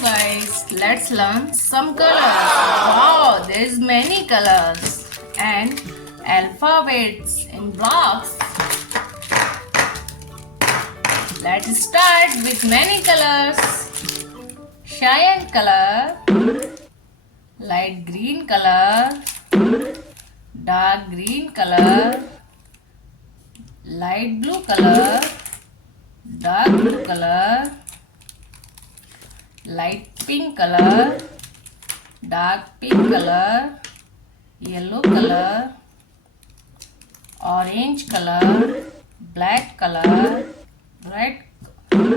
guys, let's learn some colors. Wow, there's many colors and alphabets in blocks. Let's start with many colors. Cyan color, light green color, dark green color, light blue color, dark blue color, light pink color, dark pink color, yellow color, orange color, black color, red,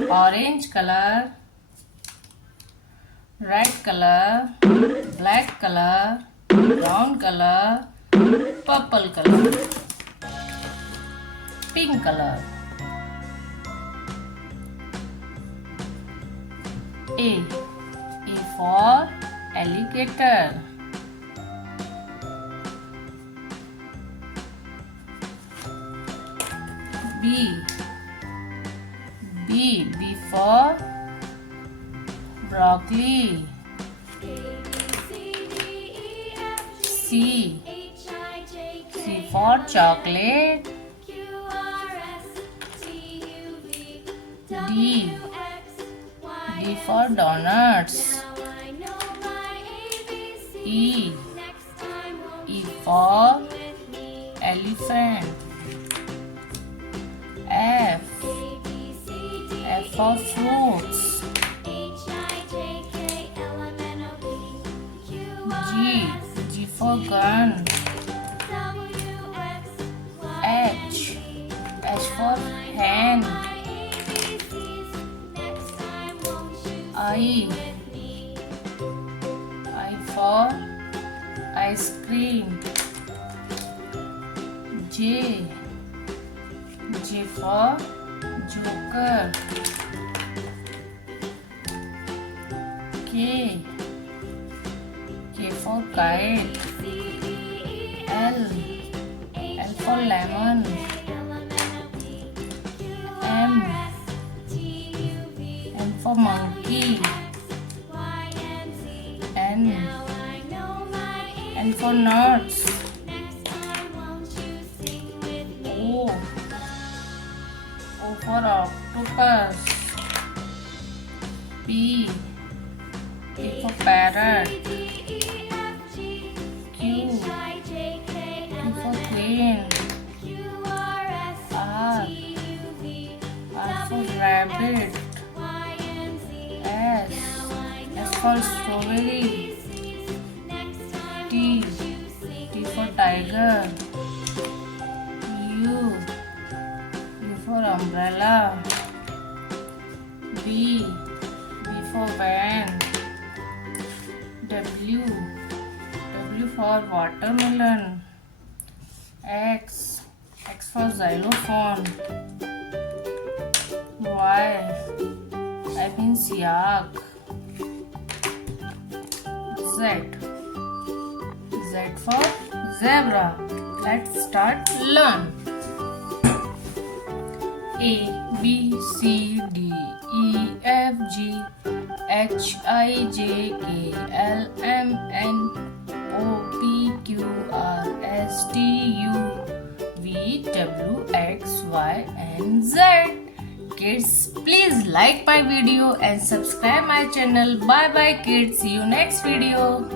orange color, red color, black color, brown color, purple color, pink color. A for alligator. B for broccoli. C for chocolate. D for donuts. E for elephant. F for fruits. G for gun. H for hand. I for ice cream. J for joker. K for kite. L for lemon. M for monkey. N for nuts. O for octopus. P for parrot. Q for queen. R for rabbit. S for strawberry. T for tiger. U for umbrella. V for van. W for watermelon. X for xylophone. Y means yak. Z for zebra. Let's start learn. A B C D E F G H I J K L M N O P Q R S T U V W X Y and Z. Kids, please like my video and subscribe my channel. Bye bye kids. See you next video.